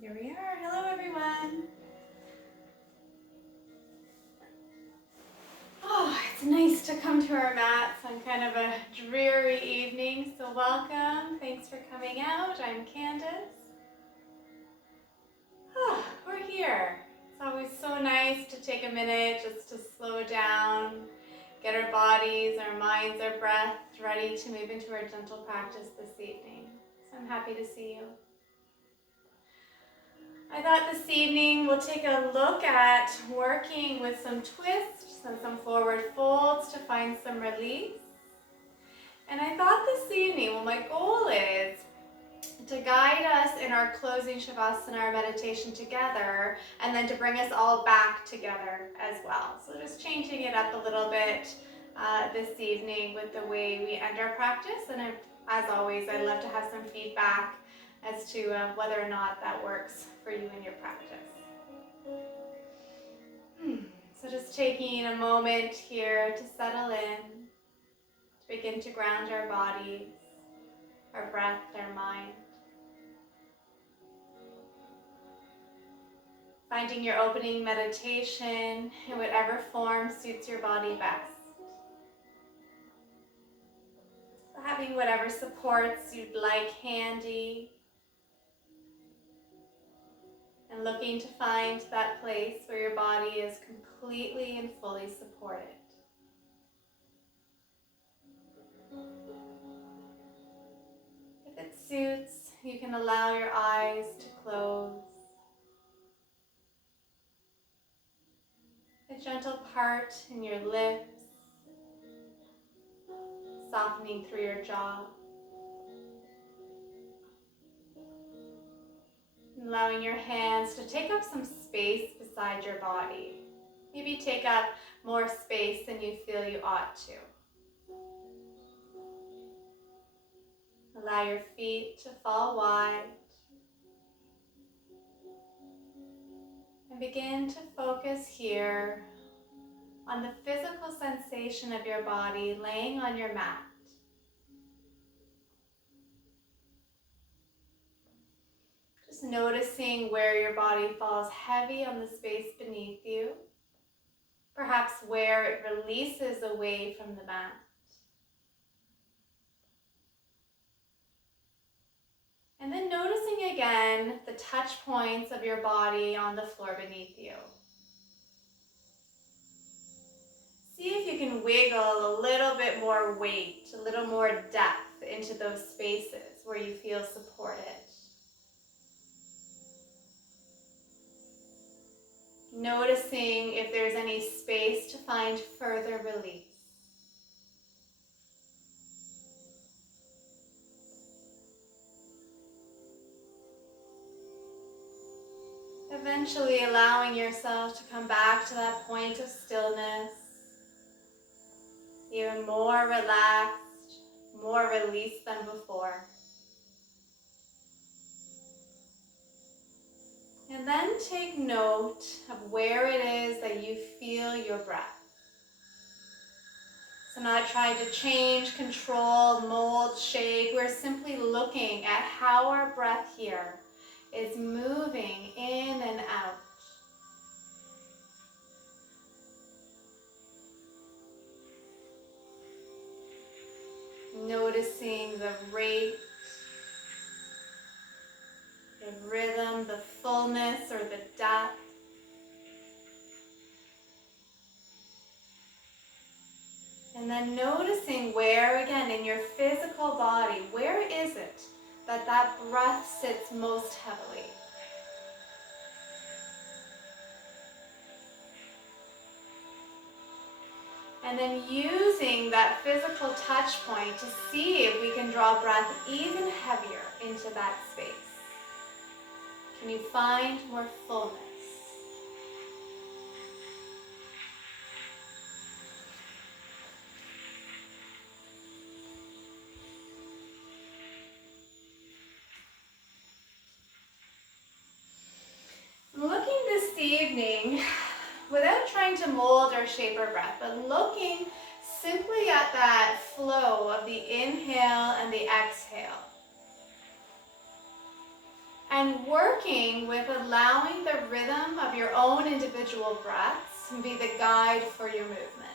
Here we are. Hello, everyone. Oh, it's nice to come to our mats on kind of a dreary evening, so welcome. Thanks for coming out. I'm Candace. Oh, we're here. It's always so nice to take a minute just to slow down, get our bodies, our minds, our breath ready to move into our gentle practice this evening. So I'm happy to see you. I thought this evening we'll take a look at working with some twists and some forward folds to find some release. And I thought this evening, well, my goal is to guide us in our closing Shavasana, our meditation together, and then to bring us all back together as well. So just changing it up a little bit this evening with the way we end our practice. And as always, I'd love to have some feedback as to whether or not that works for you in your practice. So just taking a moment here to settle in, to begin to ground our bodies, our breath, our mind. Finding your opening meditation in whatever form suits your body best. So having whatever supports you'd like handy, and looking to find that place where your body is completely and fully supported. If it suits, you can allow your eyes to close. A gentle part in your lips, softening through your jaw. Allowing your hands to take up some space beside your body. Maybe take up more space than you feel you ought to. Allow your feet to fall wide. And begin to focus here on the physical sensation of your body laying on your mat. Just noticing where your body falls heavy on the space beneath you. Perhaps where it releases away from the mat. And then noticing again the touch points of your body on the floor beneath you. See if you can wiggle a little bit more weight, a little more depth into those spaces where you feel supported. Noticing if there's any space to find further release. Eventually allowing yourself to come back to that point of stillness, even more relaxed, more released than before. And then take note of where it is that you feel your breath. So not trying to change, control, mold, shape. We're simply looking at how our breath here is moving in and out. Noticing the rate, the rhythm, the fullness or the depth. And then noticing where, again, in your physical body, where is it that that breath sits most heavily? And then using that physical touch point to see if we can draw breath even heavier into that space. Can you find more fullness? Looking this evening, without trying to mold or shape our breath, but looking simply at that flow of the inhale and the exhale. and working with allowing the rhythm of your own individual breaths to be the guide for your movement.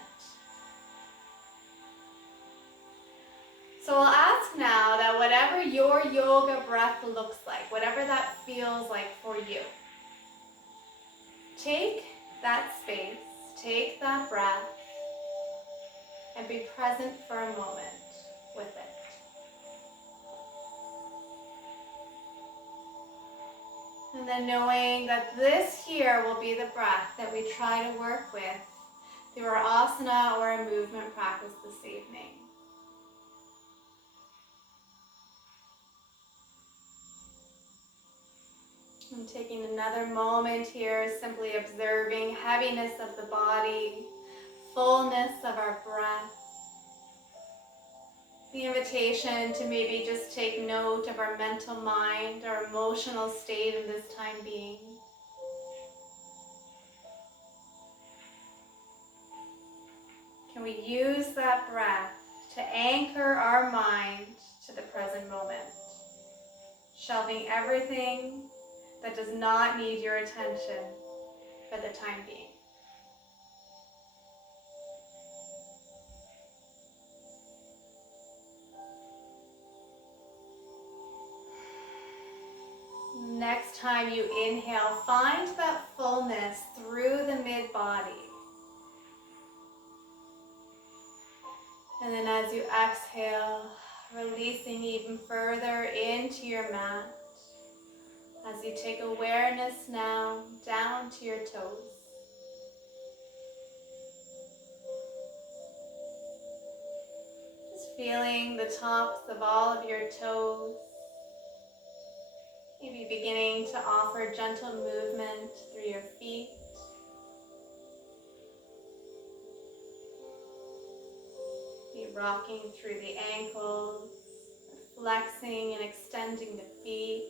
So I'll ask now that whatever your yoga breath looks like, whatever that feels like for you, take that space, take that breath, and be present for a moment with it. And then knowing that this here will be the breath that we try to work with through our asana or a movement practice this evening. And taking another moment here, simply observing heaviness of the body, fullness of our breath. The invitation to maybe just take note of our mental mind, our emotional state in this time being. Can we use that breath to anchor our mind to the present moment, shelving everything that does not need your attention for the time being? Next time you inhale, find that fullness through the mid-body. And then as you exhale, releasing even further into your mat, as you take awareness now down to your toes. Just feeling the tops of all of your toes. Maybe beginning to offer gentle movement through your feet. Be rocking through the ankles, flexing and extending the feet.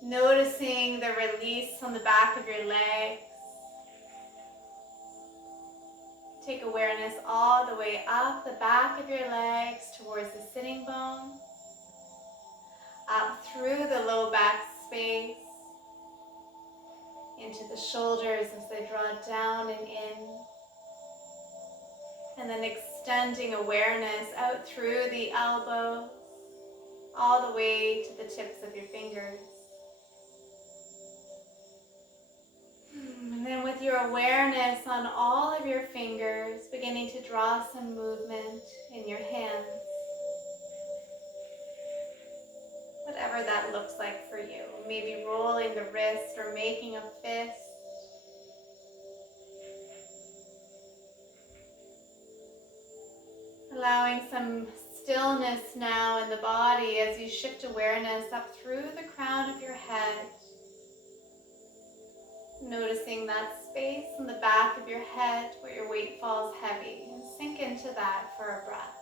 Noticing the release on the back of your legs. Take awareness all the way up the back of your legs towards the sitting bone, up through the low back space, into the shoulders as they draw down and in, and then extending awareness out through the elbows, all the way to the tips of your fingers. And then with your awareness on all of your fingers, beginning to draw some movement in your hands. Whatever that looks like for you. Maybe rolling the wrist or making a fist. Allowing some stillness now in the body as you shift awareness up through the crown of your head. Noticing that space in the back of your head where your weight falls heavy, and sink into that for a breath.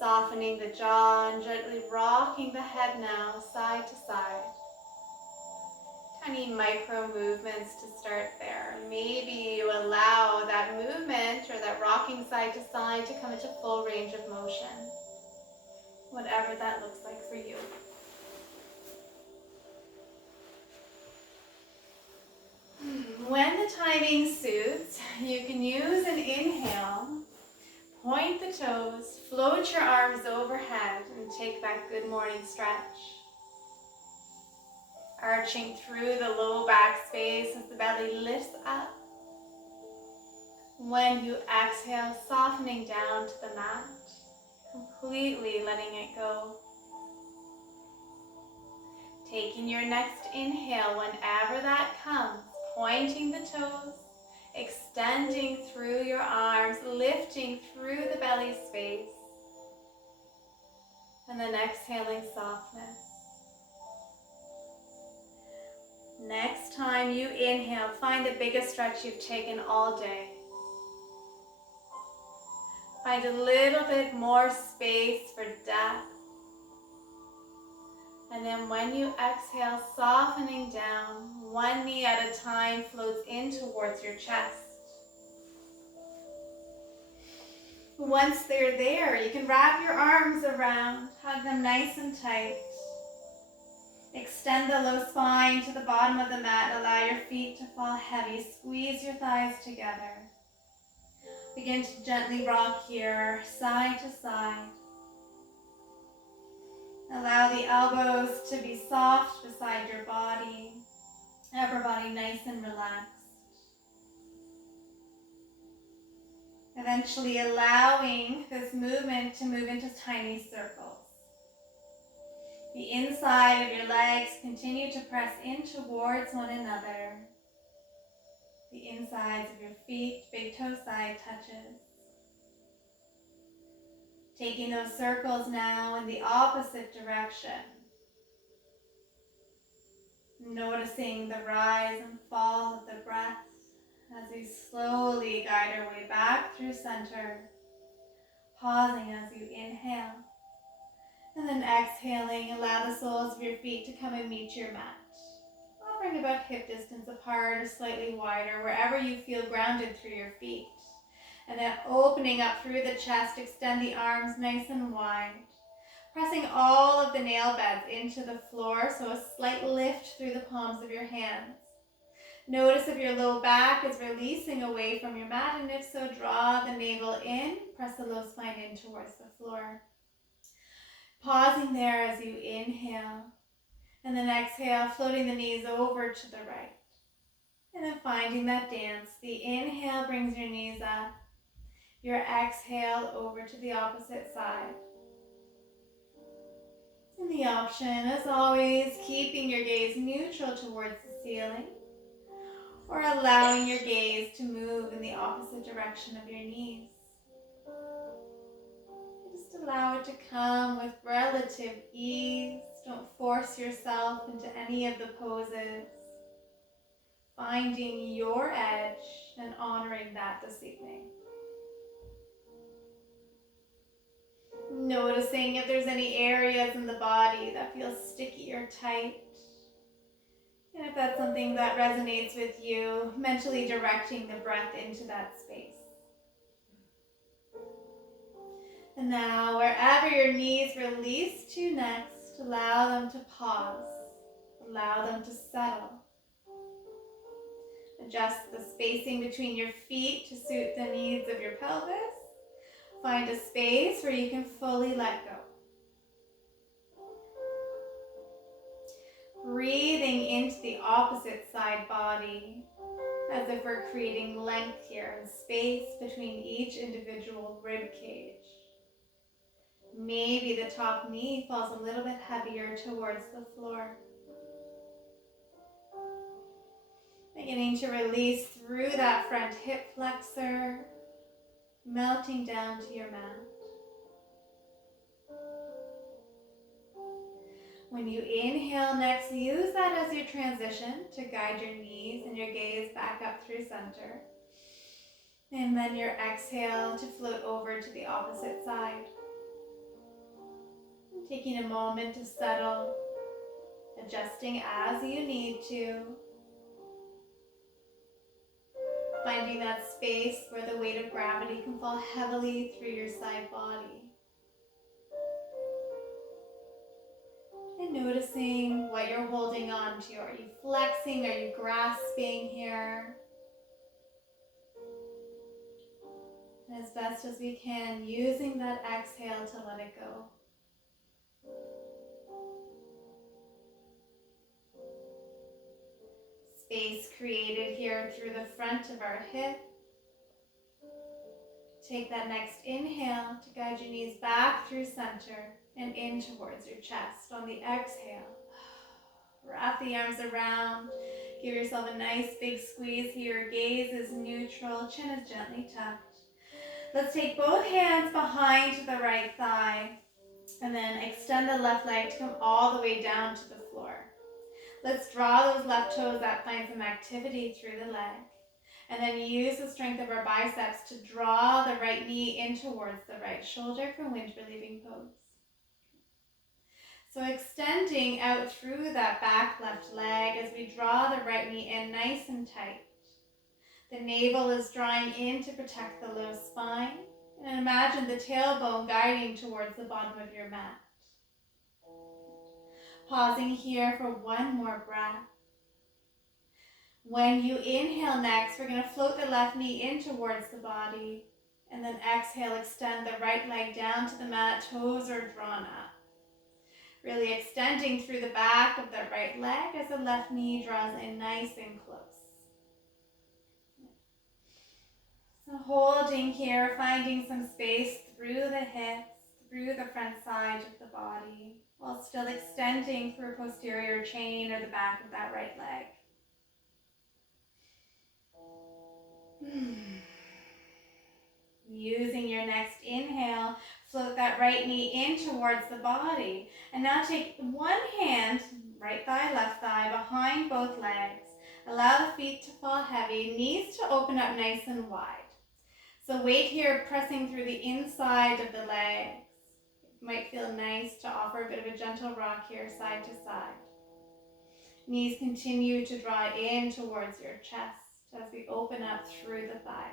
Softening the jaw and gently rocking the head now side to side. Tiny micro movements to start there. Maybe you allow that movement or that rocking side to side to come into full range of motion. Whatever that looks like for you. When the timing suits, you can use an inhale, point the toes, float your arms overhead, and take that good morning stretch. Arching through the low back space as the belly lifts up. When you exhale, softening down to the mat, completely letting it go. Taking your next inhale whenever that comes, pointing the toes, extending through your arms, lifting through the belly space, and then exhaling softness. Next time you inhale, find the biggest stretch you've taken all day. Find a little bit more space for depth. And then when you exhale, softening down, one knee at a time floats in towards your chest. Once they're there, you can wrap your arms around, hug them nice and tight. Extend the low spine to the bottom of the mat and allow your feet to fall heavy. Squeeze your thighs together. Begin to gently rock here, side to side. Allow the elbows to be soft beside your body, upper body nice and relaxed. Eventually allowing this movement to move into tiny circles. The inside of your legs continue to press in towards one another. The insides of your feet, big toe side touches. Taking those circles now in the opposite direction. Noticing the rise and fall of the breath as we slowly guide our way back through center. Pausing as you inhale. And then exhaling, allow the soles of your feet to come and meet your mat. Offering about hip distance apart or slightly wider, wherever you feel grounded through your feet. And then opening up through the chest, extend the arms nice and wide. Pressing all of the nail beds into the floor, so a slight lift through the palms of your hands. Notice if your low back is releasing away from your mat, and if so, draw the navel in, press the low spine in towards the floor. Pausing there as you inhale, and then exhale, floating the knees over to the right. And then finding that dance. The inhale brings your knees up. Your exhale over to the opposite side. And the option, as always, keeping your gaze neutral towards the ceiling, or allowing your gaze to move in the opposite direction of your knees. Just allow it to come with relative ease. Don't force yourself into any of the poses. Finding your edge and honoring that this evening. Noticing if there's any areas in the body that feel sticky or tight. And if that's something that resonates with you, mentally directing the breath into that space. And now, wherever your knees release to next, allow them to pause. Allow them to settle. Adjust the spacing between your feet to suit the needs of your pelvis. Find a space where you can fully let go. Breathing into the opposite side body, as if we're creating length here and space between each individual rib cage. Maybe the top knee falls a little bit heavier towards the floor. Beginning to release through that front hip flexor, melting down to your mat. When you inhale next, use that as your transition to guide your knees and your gaze back up through center. And then your exhale to float over to the opposite side. Taking a moment to settle, adjusting as you need to. Finding that space where the weight of gravity can fall heavily through your side body. And noticing what you're holding on to. Are you flexing? Are you grasping here? And as best as we can, using that exhale to let it go. Space created here through the front of our hip. Take that next inhale to guide your knees back through center and in towards your chest. On the exhale, wrap the arms around. Give yourself a nice big squeeze here. Gaze is neutral, chin is gently tucked. Let's take both hands behind the right thigh and then extend the left leg to come all the way down to the floor. Let's draw those left toes up, find some activity through the leg. And then use the strength of our biceps to draw the right knee in towards the right shoulder for wind relieving pose. So extending out through that back left leg as we draw the right knee in nice and tight. The navel is drawing in to protect the low spine. And imagine the tailbone guiding towards the bottom of your mat. Pausing here for one more breath. When you inhale next, we're going to float the left knee in towards the body. And then exhale, extend the right leg down to the mat, toes are drawn up. Really extending through the back of the right leg as the left knee draws in nice and close. So holding here, finding some space through the hips, through the front side of the body, while still extending through posterior chain or the back of that right leg. Using your next inhale, float that right knee in towards the body. And now take one hand, right thigh, left thigh, behind both legs. Allow the feet to fall heavy, knees to open up nice and wide. So weight here pressing through the inside of the legs. It might feel nice to offer a bit of a gentle rock here, side to side. Knees continue to draw in towards your chest as we open up through the thighs.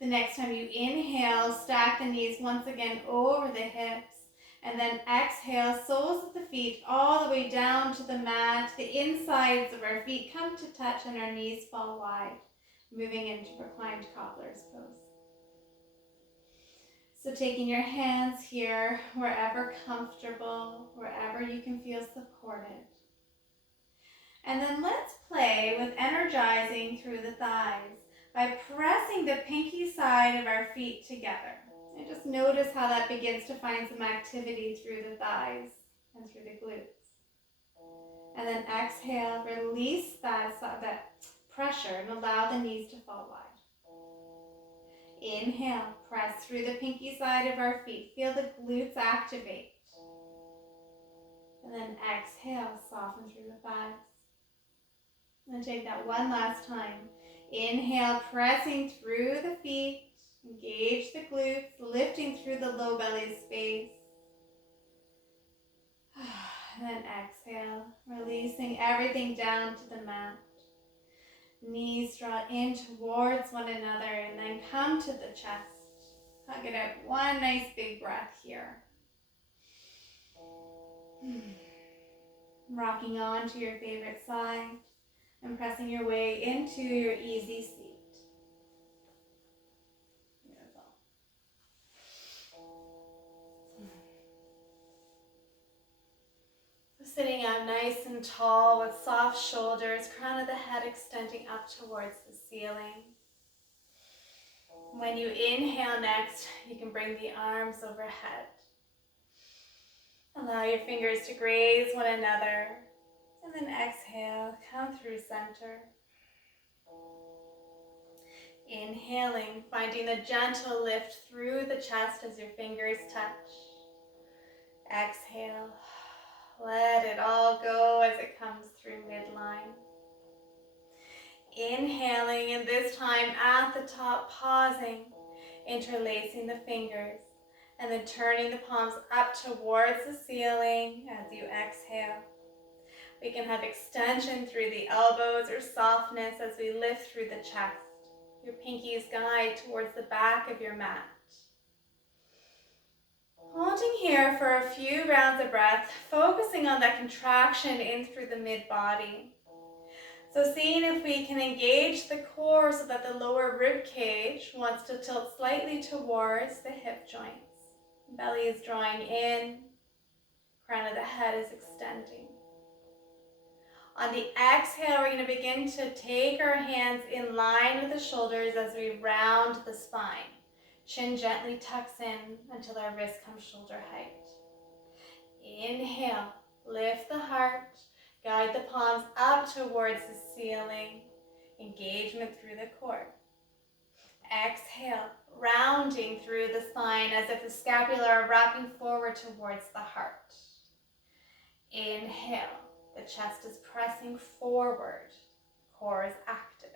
The next time you inhale, stack the knees once again over the hips. And then exhale, soles of the feet all the way down to the mat. The insides of our feet come to touch and our knees fall wide. Moving into reclined cobbler's pose. So taking your hands here, wherever comfortable, wherever you can feel supported. And then let's play with energizing through the thighs by pressing the pinky side of our feet together. And just notice how that begins to find some activity through the thighs and through the glutes. And then exhale, release that pressure and allow the knees to fall wide. Inhale, press through the pinky side of our feet. Feel the glutes activate. And then exhale, soften through the thighs. And take that one last time. Inhale, pressing through the feet. Engage the glutes, lifting through the low belly space. And then exhale, releasing everything down to the mat. Knees draw in towards one another and then come to the chest. Hug it out. One nice big breath here. Rocking on to your favorite side and pressing your way into your easy seat. Beautiful. Sitting up nice and tall with soft shoulders, crown of the head extending up towards the ceiling. When you inhale next, you can bring the arms overhead. Allow your fingers to graze one another. And then exhale, come through center. Inhaling, finding a gentle lift through the chest as your fingers touch. Exhale. Let it all go as it comes through midline. Inhaling, and this time at the top, pausing, interlacing the fingers, and then turning the palms up towards the ceiling as you exhale. We can have extension through the elbows or softness as we lift through the chest. Your pinkies guide towards the back of your mat. Holding here for a few rounds of breath, focusing on that contraction in through the mid-body. So seeing if we can engage the core so that the lower rib cage wants to tilt slightly towards the hip joints. Belly is drawing in, crown of the head is extending. On the exhale, we're going to begin to take our hands in line with the shoulders as we round the spine. Chin gently tucks in until our wrist comes shoulder height. Inhale, lift the heart, guide the palms up towards the ceiling, engagement through the core. Exhale, rounding through the spine as if the scapula are wrapping forward towards the heart. Inhale, the chest is pressing forward, core is active.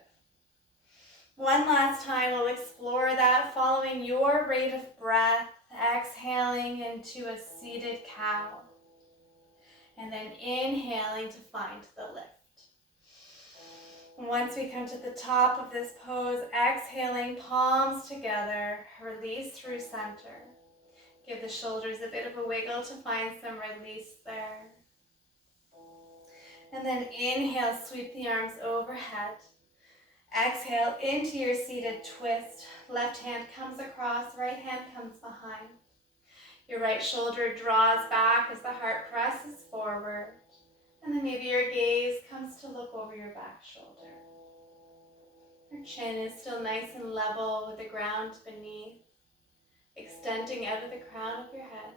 One last time, we'll explore that following your rate of breath, exhaling into a seated cow. And then inhaling to find the lift. Once we come to the top of this pose, exhaling, palms together, release through center. Give the shoulders a bit of a wiggle to find some release there. And then inhale, sweep the arms overhead. Exhale into your seated twist. Left hand comes across, right hand comes behind. Your right shoulder draws back as the heart presses forward. And then maybe your gaze comes to look over your back shoulder. Your chin is still nice and level with the ground beneath, extending out of the crown of your head.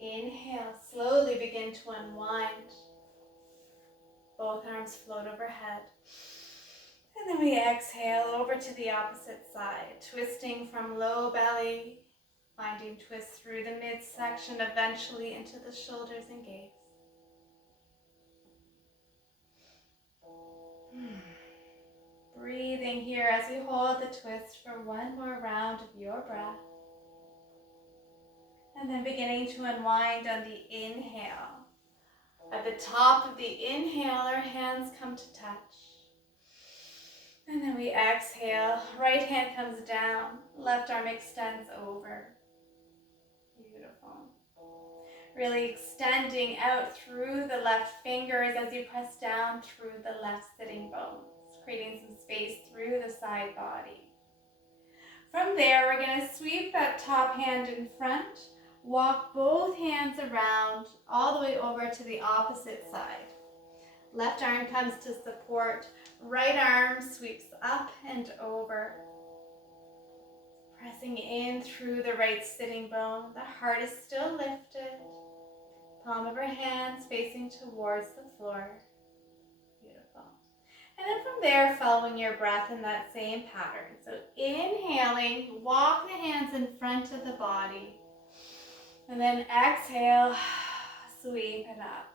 Inhale, slowly begin to unwind. Both arms float overhead. And then we exhale over to the opposite side, twisting from low belly, finding twists through the midsection, eventually into the shoulders and gaze. Breathing here as we hold the twist for one more round of your breath. And then beginning to unwind on the inhale. At the top of the inhale, our hands come to touch. And then we exhale, right hand comes down, left arm extends over. Beautiful. Really extending out through the left fingers as you press down through the left sitting bones, creating some space through the side body. From there, we're going to sweep that top hand in front, walk both hands around all the way over to the opposite side. Left arm comes to support, right arm sweeps up and over. Pressing in through the right sitting bone, the heart is still lifted. Palm of our hands facing towards the floor. Beautiful. And then from there, following your breath in that same pattern. So inhaling, walk the hands in front of the body. And then exhale, sweep it up.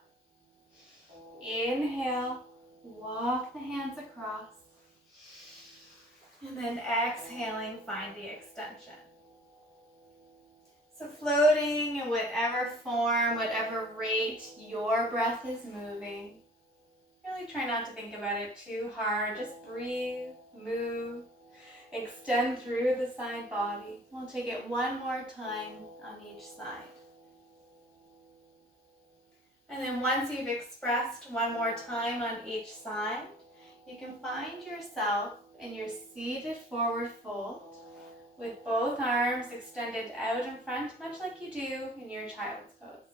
Inhale, walk the hands across. And then exhaling, find the extension. So floating in whatever form, whatever rate your breath is moving. Really try not to think about it too hard. Just breathe, move, extend through the side body. We'll take it one more time on each side. And then once you've expressed one more time on each side, you can find yourself in your seated forward fold with both arms extended out in front, much like you do in your child's pose.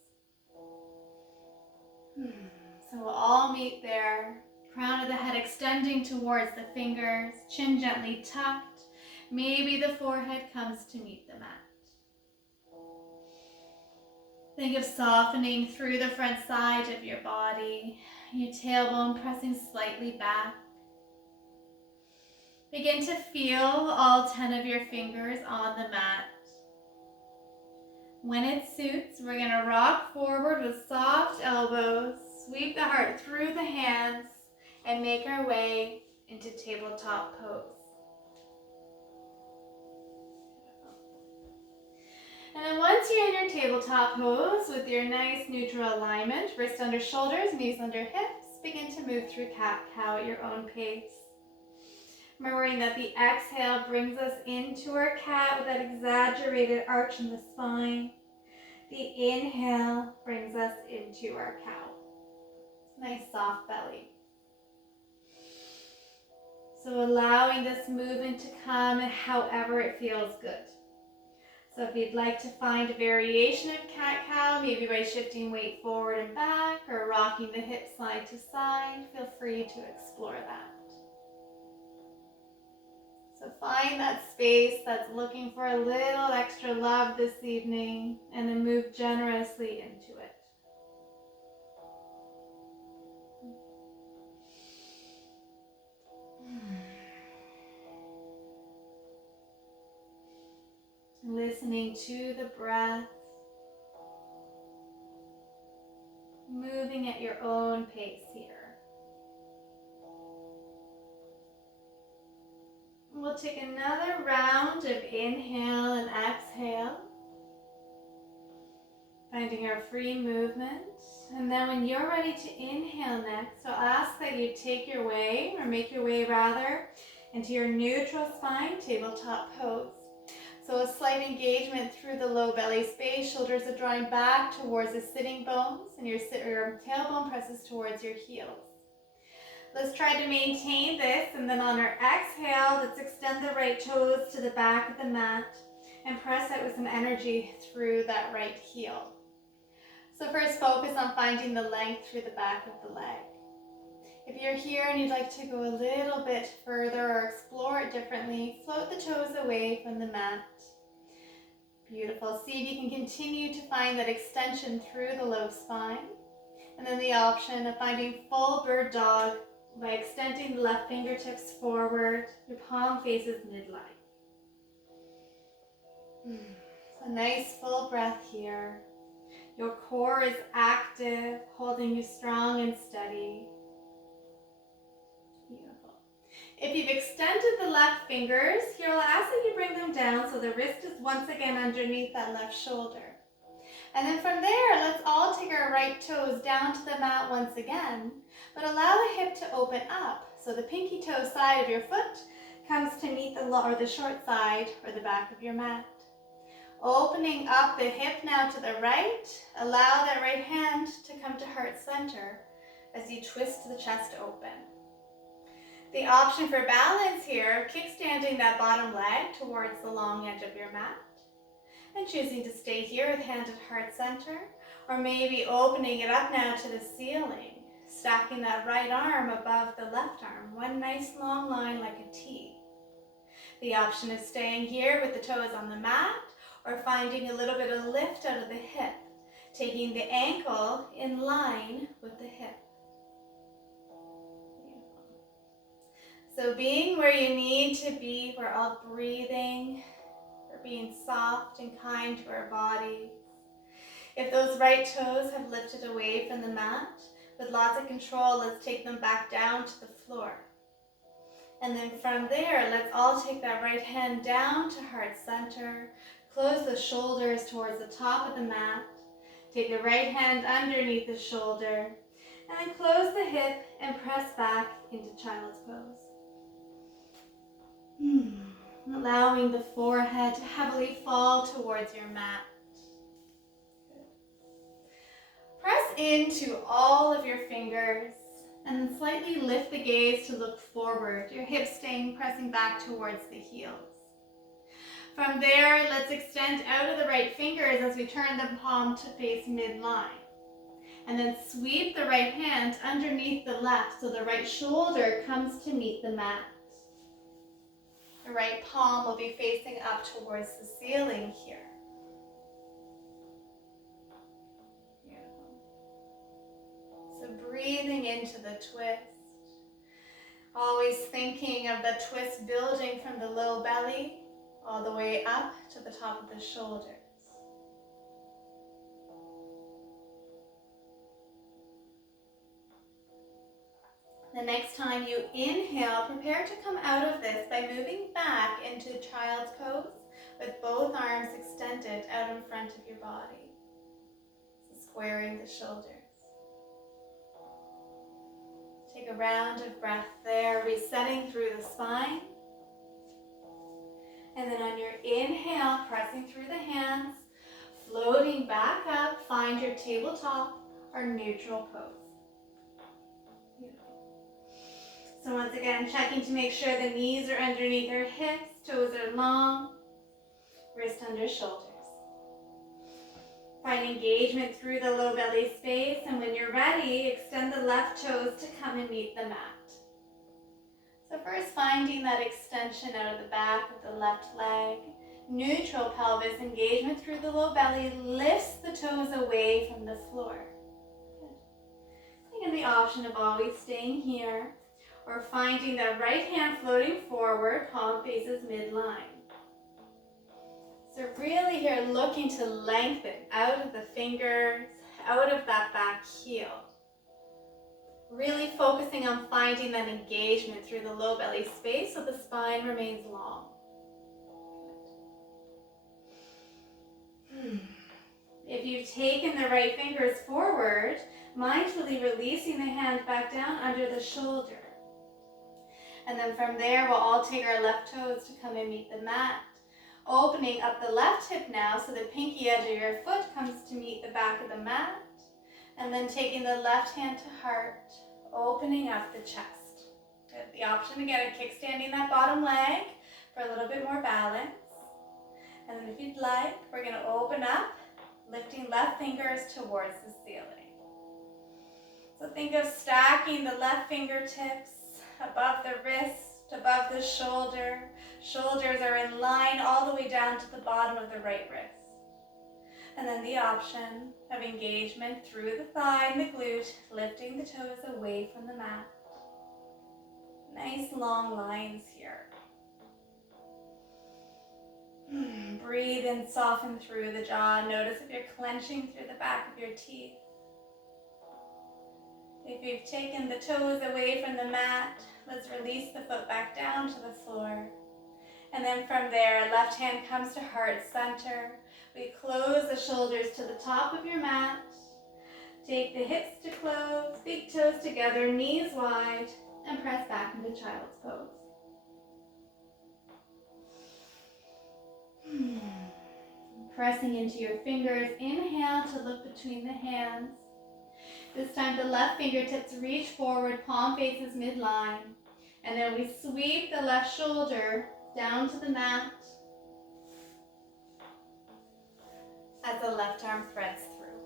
So we'll all meet there. Crown of the head extending towards the fingers, chin gently tucked. Maybe the forehead comes to meet the mat. Think of softening through the front side of your body, your tailbone pressing slightly back. Begin to feel all 10 of your fingers on the mat. When it suits, we're going to rock forward with soft elbows, sweep the heart through the hands, and make our way into tabletop pose. And then once you're in your tabletop pose with your nice neutral alignment, wrist under shoulders, knees under hips, begin to move through cat-cow at your own pace. Remembering that the exhale brings us into our cat with that exaggerated arch in the spine. The inhale brings us into our cow. Nice soft belly. So allowing this movement to come however it feels good. So if you'd like to find a variation of cat-cow, maybe by shifting weight forward and back or rocking the hips side to side, feel free to explore that. So find that space that's looking for a little extra love this evening and then move generously into it. Listening to the breath, moving at your own pace here. We'll take another round of inhale and exhale, finding our free movement And then when you're ready to inhale next, I'll ask that you take your way, or make your way rather, into your neutral spine tabletop pose. So a slight engagement through the low belly space, shoulders are drawing back towards the sitting bones, and your tailbone presses towards your heels. Let's try to maintain this, and then on our exhale, let's extend the right toes to the back of the mat and press out with some energy through that right heel. So first focus on finding the length through the back of the leg. If you're here and you'd like to go a little bit further or explore it differently, float the toes away from the mat. Beautiful. See if you can continue to find that extension through the low spine. And then the option of finding full bird dog by extending the left fingertips forward, your palm faces midline. A nice full breath here. Your core is active, holding you strong and steady. Beautiful. If you've extended the left fingers, here I'll ask that you bring them down so the wrist is once again underneath that left shoulder. And then from there, let's all take our right toes down to the mat once again, but allow the hip to open up. So the pinky toe side of your foot comes to meet the short side or the back of your mat. Opening up the hip now to the right, allow that right hand to come to heart center as you twist the chest open. The option for balance here, kickstanding that bottom leg towards the long edge of your mat, and choosing to stay here with hand at heart center, or maybe opening it up now to the ceiling, stacking that right arm above the left arm, one nice long line like a T. The option of staying here with the toes on the mat, or finding a little bit of lift out of the hip, taking the ankle in line with the hip. So being where you need to be, we're all breathing, we're being soft and kind to our bodies. If those right toes have lifted away from the mat, with lots of control, let's take them back down to the floor. And then from there, let's all take that right hand down to heart center, close the shoulders towards the top of the mat, take the right hand underneath the shoulder, and then close the hip and press back into child's pose. Allowing the forehead to heavily fall towards your mat. Press into all of your fingers and then slightly lift the gaze to look forward, your hips pressing back towards the heels. From there, let's extend out of the right fingers as we turn the palm to face midline. And then sweep the right hand underneath the left so the right shoulder comes to meet the mat. The right palm will be facing up towards the ceiling here. Beautiful. So breathing into the twist. Always thinking of the twist building from the low belly all the way up to the top of the shoulders. The next time you inhale, prepare to come out of this by moving back into child's pose with both arms extended out in front of your body. So squaring the shoulders. Take a round of breath there, resetting through the spine. And then on your inhale, pressing through the hands, floating back up, find your tabletop or neutral pose. So once again, checking to make sure the knees are underneath our hips, toes are long, wrist under shoulders. Find engagement through the low belly space, and when you're ready, extend the left toes to come and meet the mat. So first finding that extension out of the back of the left leg, neutral pelvis engagement through the low belly, lifts the toes away from the floor. Good. Taking the option of always staying here, or finding that right hand floating forward, palm faces midline. So really here looking to lengthen out of the fingers, out of that back heel. Really focusing on finding that engagement through the low belly space so the spine remains long. If you've taken the right fingers forward, mindfully releasing the hands back down under the shoulder. And then from there, we'll all take our left toes to come and meet the mat. Opening up the left hip now so the pinky edge of your foot comes to meet the back of the mat. And then taking the left hand to heart, opening up the chest. Good. The option again of kickstanding that bottom leg for a little bit more balance. And then if you'd like, we're going to open up, lifting left fingers towards the ceiling. So think of stacking the left fingertips above the wrist, above the shoulder. Shoulders are in line all the way down to the bottom of the right wrist. And then the option of engagement through the thigh and the glute, lifting the toes away from the mat. Nice long lines here. Breathe and soften through the jaw. Notice if you're clenching through the back of your teeth. If you've taken the toes away from the mat, let's release the foot back down to the floor. And then from there, left hand comes to heart center. We close the shoulders to the top of your mat. Take the hips to close, big toes together, knees wide, and press back into child's pose. Pressing into your fingers, inhale to look between the hands. This time the left fingertips reach forward, palm faces midline. And then we sweep the left shoulder down to the mat as the left arm threads through.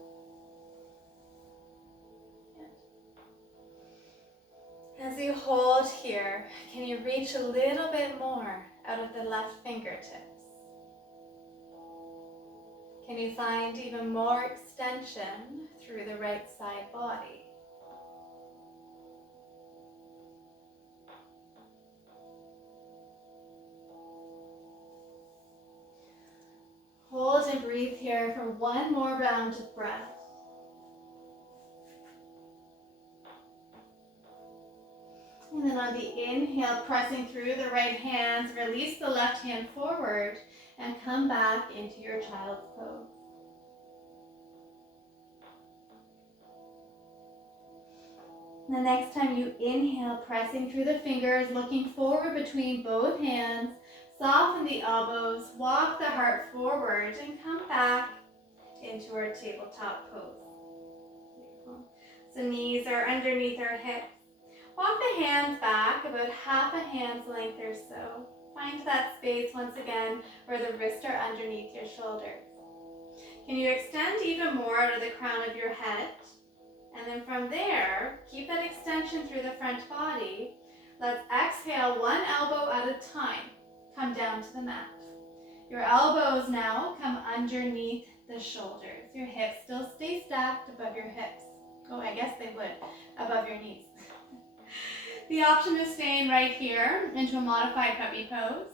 As you hold here, can you reach a little bit more out of the left fingertips? Can you find even more extension through the right side body? Hold and breathe here for one more round of breath. And then on the inhale, pressing through the right hands, release the left hand forward and come back into your child's pose. The next time you inhale, pressing through the fingers, looking forward between both hands, soften the elbows, walk the heart forward, and come back into our tabletop pose. Beautiful. So knees are underneath our hips. Walk the hands back about half a hand's length or so. Find that space once again where the wrists are underneath your shoulders. Can you extend even more out of the crown of your head? And then from there, keep that extension through the front body. Let's exhale one elbow at a time. Come down to the mat. Your elbows now come underneath the shoulders. Your hips still stay stacked above your hips. Oh, I guess they would, above your knees. The option is staying right here into a modified puppy pose.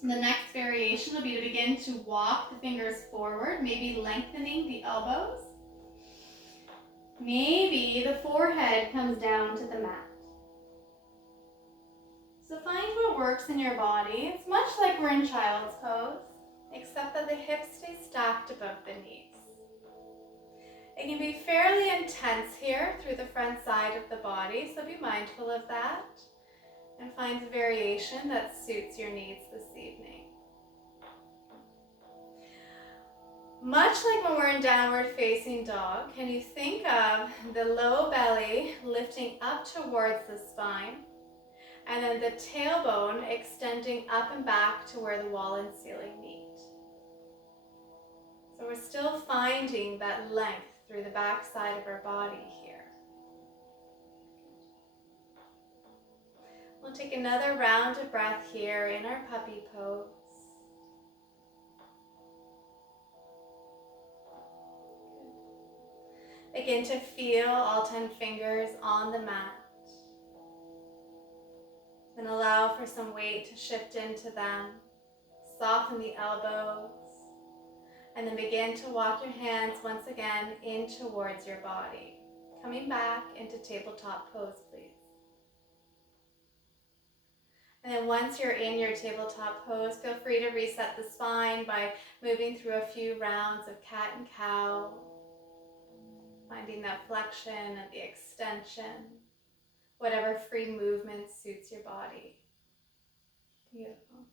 The next variation will be to begin to walk the fingers forward, maybe lengthening the elbows. Maybe the forehead comes down to the mat. So find what works in your body. It's much like we're in child's pose, except that the hips stay stacked above the knees. It can be fairly intense here through the front side of the body, so be mindful of that and find a variation that suits your needs this evening. Much like when we're in downward facing dog, can you think of the low belly lifting up towards the spine and then the tailbone extending up and back to where the wall and ceiling meet? So we're still finding that length through the back side of our body here. We'll take another round of breath here in our puppy pose. Begin to feel all 10 fingers on the mat. Then allow for some weight to shift into them. Soften the elbows. And then begin to walk your hands once again in towards your body. Coming back into tabletop pose, please. And then once you're in your tabletop pose, feel free to reset the spine by moving through a few rounds of cat and cow, finding that flexion and the extension, whatever free movement suits your body. Beautiful.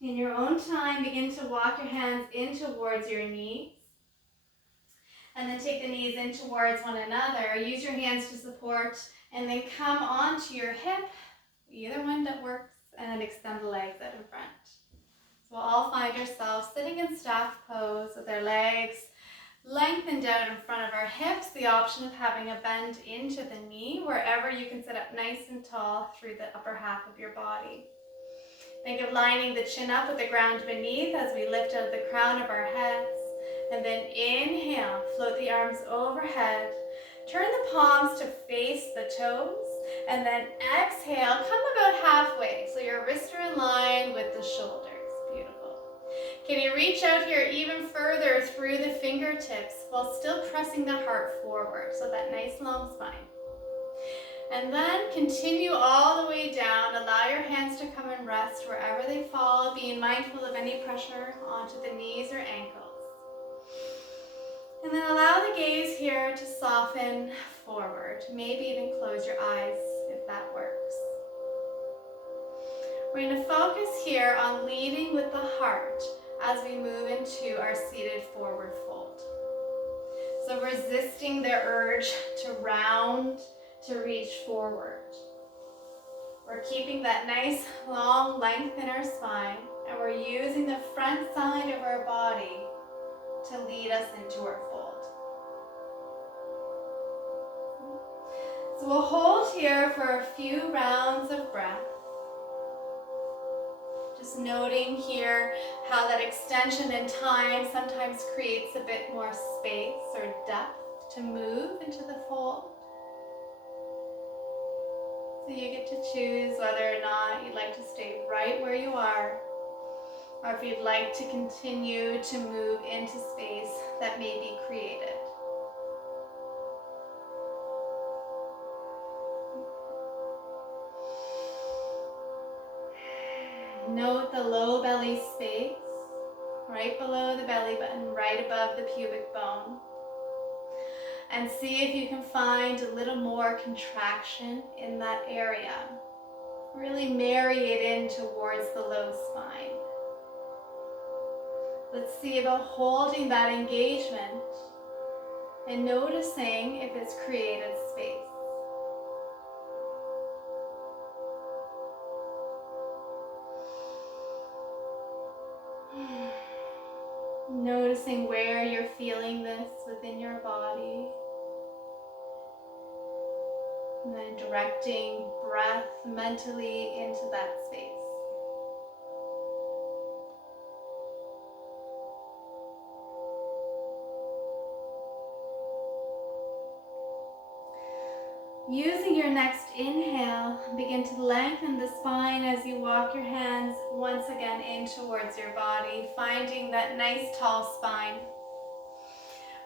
In your own time, begin to walk your hands in towards your knees. And then take the knees in towards one another. Use your hands to support and then come onto your hip, either one that works, and extend the legs out in front. So we'll all find ourselves sitting in staff pose with our legs lengthened out in front of our hips, the option of having a bend into the knee wherever you can sit up nice and tall through the upper half of your body. Think of lining the chin up with the ground beneath as we lift out the crown of our heads. And then inhale, float the arms overhead. Turn the palms to face the toes. And then exhale, come about halfway. So your wrists are in line with the shoulders. Beautiful. Can you reach out here even further through the fingertips while still pressing the heart forward? So that nice long spine. And then continue all the way down. Allow your hands to come and rest wherever they fall, being mindful of any pressure onto the knees or ankles. And then allow the gaze here to soften forward. Maybe even close your eyes if that works. We're going to focus here on leading with the heart as we move into our seated forward fold. So resisting the urge to round, to reach forward. We're keeping that nice long length in our spine, and we're using the front side of our body to lead us into our fold. So we'll hold here for a few rounds of breath. Just noting here how that extension in time sometimes creates a bit more space or depth to move into the fold. So you get to choose whether or not you'd like to stay right where you are, or if you'd like to continue to move into space that may be created. Note the low belly space, right below the belly button, right above the pubic bone. And see if you can find a little more contraction in that area. Really marry it in towards the low spine. Let's see about holding that engagement and noticing if it's created space. Noticing where you're feeling this within your body. And then directing breath mentally into that space. Using your next inhale, begin to lengthen the spine as you walk your hands once again in towards your body, finding that nice tall spine.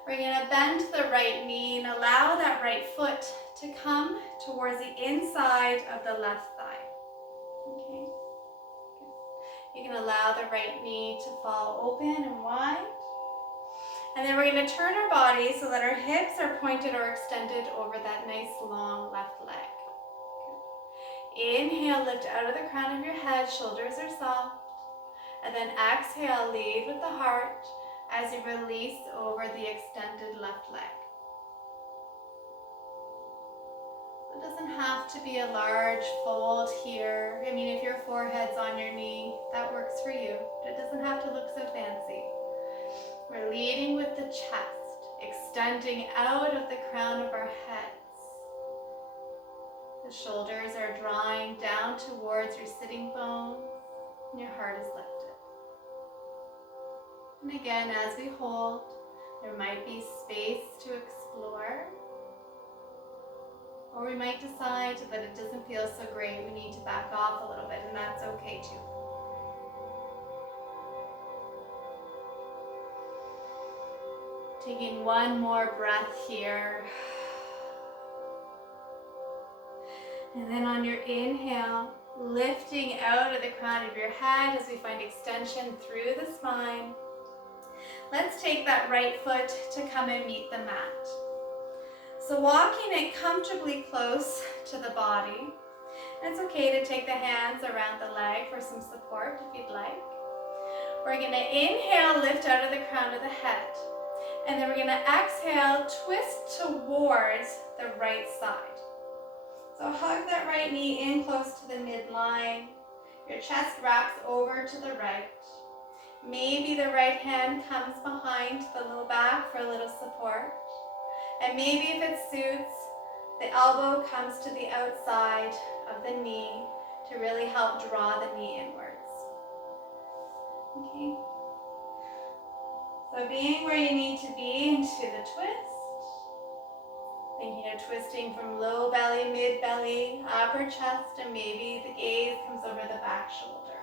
We're going to bend the right knee and allow that right foot to come towards the inside of the left thigh. Okay. You can allow the right knee to fall open and wide. And then we're going to turn our body so that our hips are pointed or extended over that nice long left leg. Good. Inhale, lift out of the crown of your head, shoulders are soft. And then exhale, lead with the heart as you release over the extended left leg. It doesn't have to be a large fold here. I mean, if your forehead's on your knee, that works for you. But it doesn't have to look so fancy. We're leading with the chest, extending out of the crown of our heads. The shoulders are drawing down towards your sitting bones, and your heart is lifted. And again, as we hold, there might be space to explore. Or we might decide that it doesn't feel so great, we need to back off a little bit, and that's okay too. Taking one more breath here. And then on your inhale, lifting out of the crown of your head as we find extension through the spine. Let's take that right foot to come and meet the mat. So walking it comfortably close to the body. It's okay to take the hands around the leg for some support if you'd like. We're going to inhale, lift out of the crown of the head. And then we're going to exhale, twist towards the right side. So hug that right knee in close to the midline. Your chest wraps over to the right. Maybe the right hand comes behind the low back for a little support. And maybe if it suits, the elbow comes to the outside of the knee to really help draw the knee inwards. Okay. So being where you need to be into the twist. Thinking of twisting from low belly, mid belly, upper chest, and maybe the gaze comes over the back shoulder.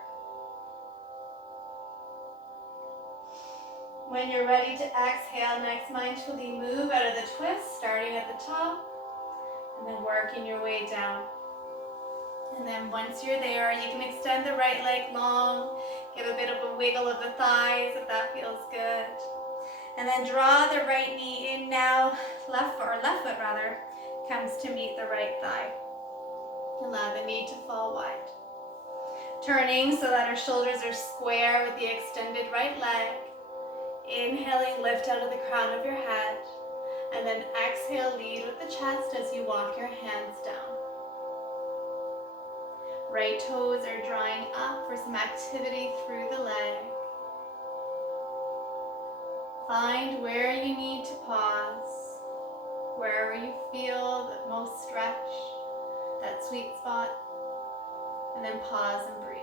When you're ready to exhale, next mindfully move out of the twist, starting at the top, and then working your way down. And then once you're there, you can extend the right leg long, give a bit of a wiggle of the thighs if that feels good. And then draw the right knee in now, left foot comes to meet the right thigh. Allow the knee to fall wide. Turning so that our shoulders are square with the extended right leg. Inhaling, lift out of the crown of your head. And then exhale, lead with the chest as you walk your hands down. Right toes are drawing up for some activity through the leg. Find where you need to pause, wherever you feel the most stretch, that sweet spot, and then pause and breathe.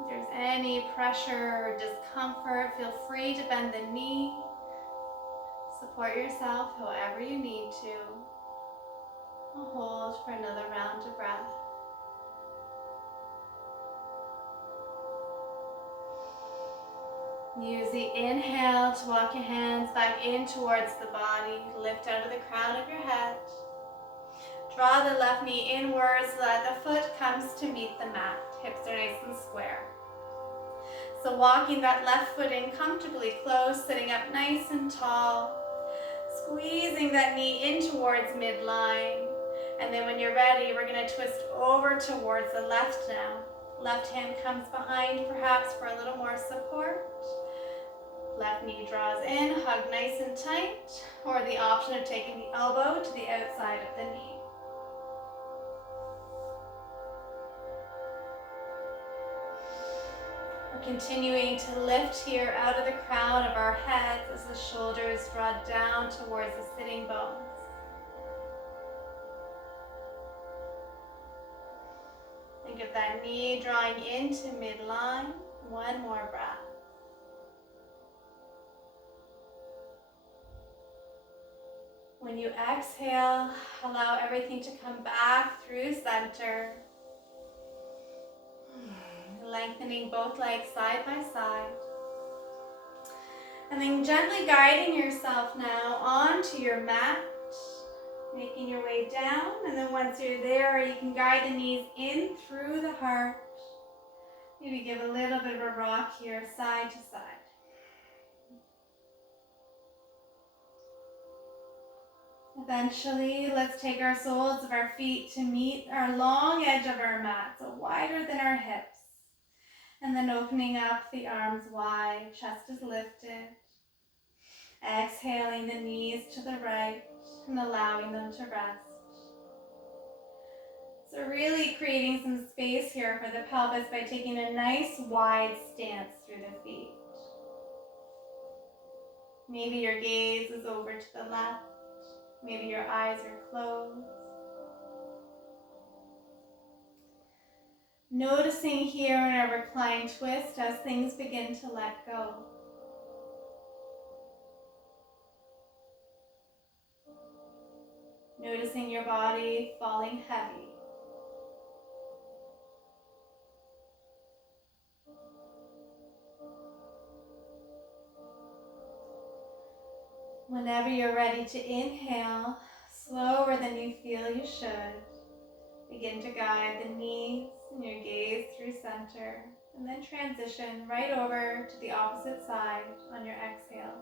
If there's any pressure or discomfort, feel free to bend the knee. Support yourself however you need to. I'll hold for another round of breath. Use the inhale to walk your hands back in towards the body. Lift out of the crown of your head. Draw the left knee inwards so that the foot comes to meet the mat. Hips are nice and square. So walking that left foot in comfortably close, sitting up nice and tall. Squeezing that knee in towards midline. And then when you're ready, we're going to twist over towards the left now. Left hand comes behind perhaps for a little more support. Left knee draws in, hug nice and tight, or the option of taking the elbow to the outside of the knee. We're continuing to lift here out of the crown of our heads as the shoulders draw down towards the sitting bones. Think of that knee drawing into midline. One more breath. When you exhale, allow everything to come back through center. Lengthening both legs side by side. And then gently guiding yourself now onto your mat. Making your way down, and then once you're there, you can guide the knees in through the heart. Maybe give a little bit of a rock here, side to side. Eventually, let's take our soles of our feet to meet our long edge of our mat, so wider than our hips. And then opening up the arms wide, chest is lifted. Exhaling the knees to the right and allowing them to rest. So really creating some space here for the pelvis by taking a nice wide stance through the feet. Maybe your gaze is over to the left. Maybe your eyes are closed. Noticing here in our reclined twist as things begin to let go. Noticing your body falling heavy. Whenever you're ready to inhale, slower than you feel you should, begin to guide the knees and your gaze through center, and then transition right over to the opposite side on your exhale.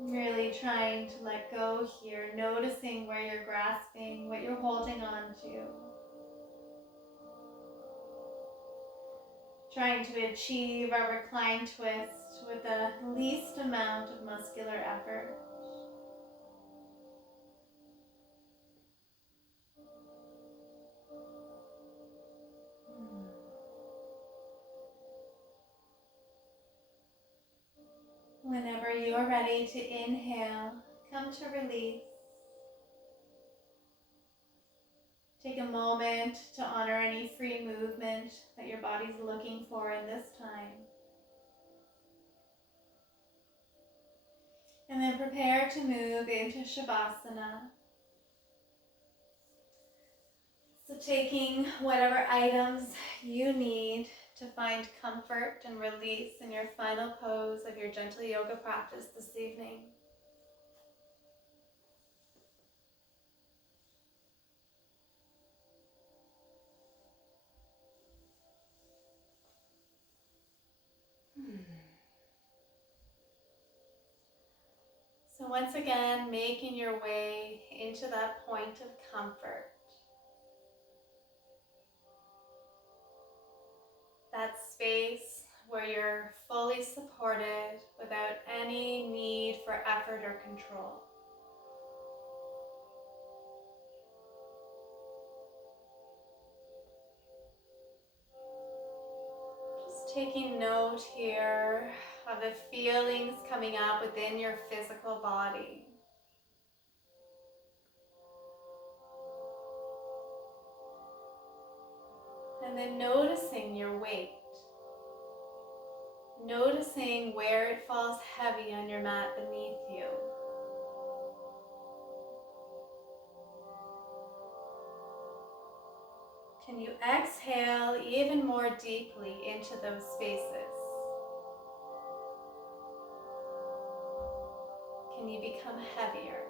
Really trying to let go here, noticing where you're grasping, what you're holding on to. Trying to achieve a reclined twist with the least amount of muscular effort. Whenever you're ready to inhale, come to release. Take a moment to honor any free movement that your body's looking for in this time. And then prepare to move into Shavasana. So taking whatever items you need to find comfort and release in your final pose of your gentle yoga practice this evening. So once again, making your way into that point of comfort. That space where you're fully supported without any need for effort or control. Just taking note here of the feelings coming up within your physical body. And then noticing your weight. Noticing where it falls heavy on your mat beneath you. Can you exhale even more deeply into those spaces? Can you become heavier?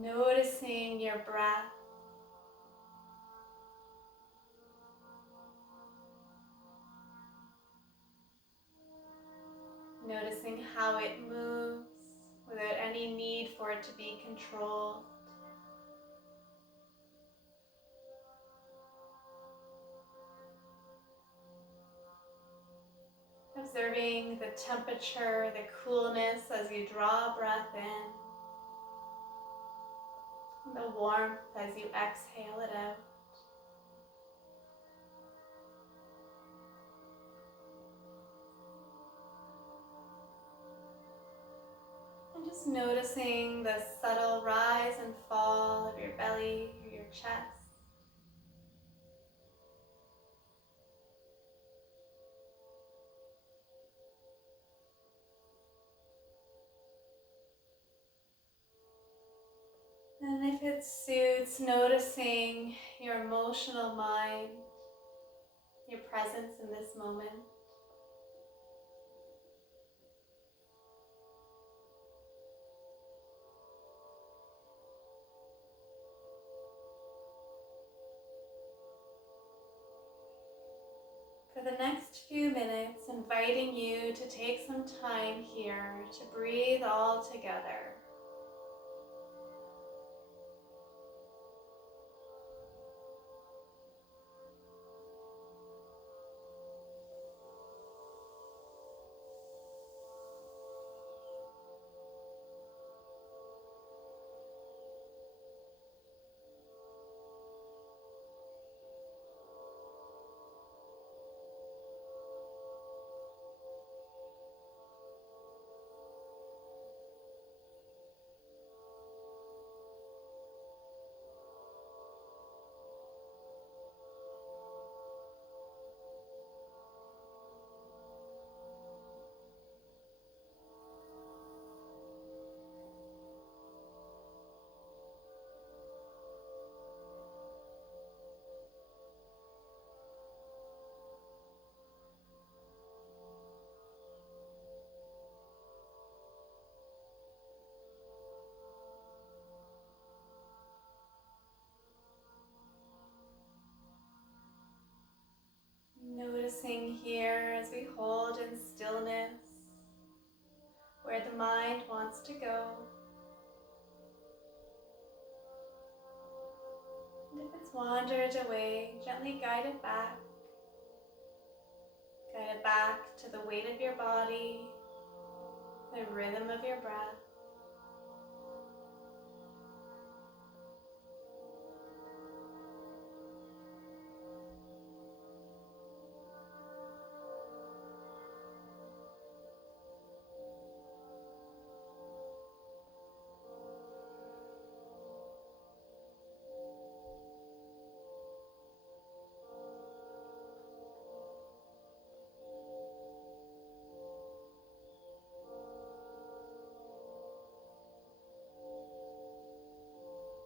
Noticing your breath. Noticing how it moves without any need for it to be controlled. Observing the temperature, the coolness as you draw a breath in. The warmth as you exhale it out. And just noticing the subtle rise and fall of your belly or your chest. And if it suits, noticing your emotional mind, your presence in this moment. For the next few minutes, inviting you to take some time here to breathe all together. noticing here as we hold in stillness where the mind wants to go. And if it's wandered away, gently guide it back. Guide it back to the weight of your body, the rhythm of your breath.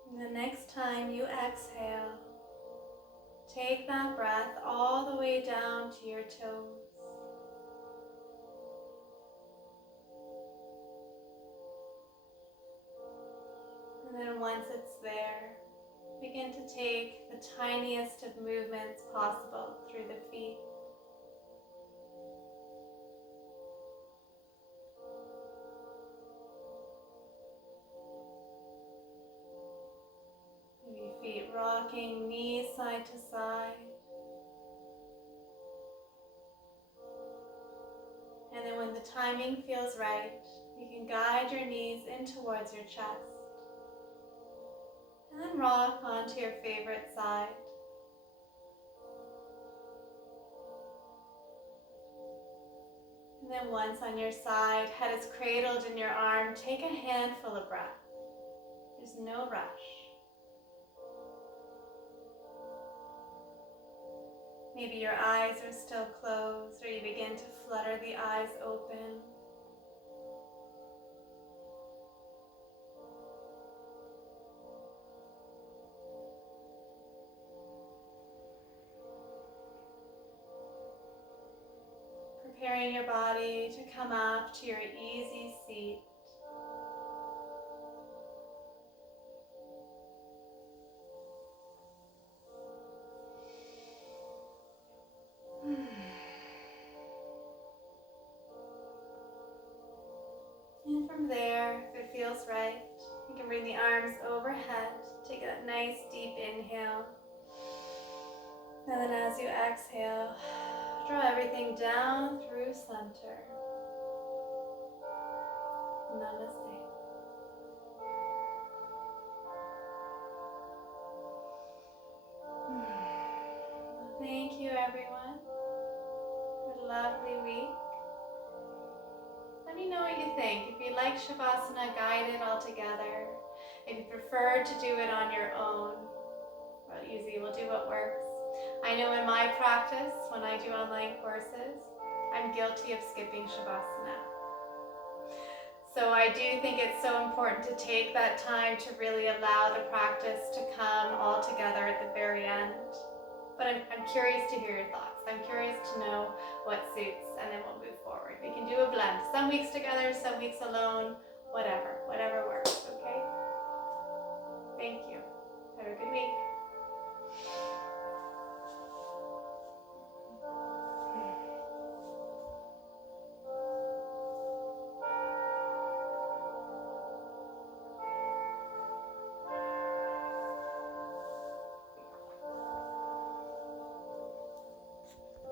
And the next time you exhale, take that breath all the way down to your toes. And then once it's there, begin to take the tiniest of movements possible through the feet. Maybe feet rocking, knees side to side. And then when the timing feels right, you can guide your knees in towards your chest. And then rock onto your favorite side. And then once on your side, head is cradled in your arm, take a handful of breath. There's no rush. Maybe your eyes are still closed, or you begin to flutter the eyes open. Preparing your body to come up to your easy seat. And from there, if it feels right, you can bring the arms overhead. Take that nice deep inhale. And then as you exhale, draw everything down through center. Namaste. Thank you, everyone. What a lovely week. Let me know what you think. If you like Shavasana guided all together, if you prefer to do it on your own, well, easy, we'll do what works. I know in my practice, when I do online courses, I'm guilty of skipping Shavasana. So I do think it's so important to take that time to really allow the practice to come all together at the very end. But I'm curious to hear your thoughts. I'm curious to know what suits, and then we'll move forward. We can do a blend. Some weeks together, some weeks alone, whatever works, okay? Thank you. Have a good week.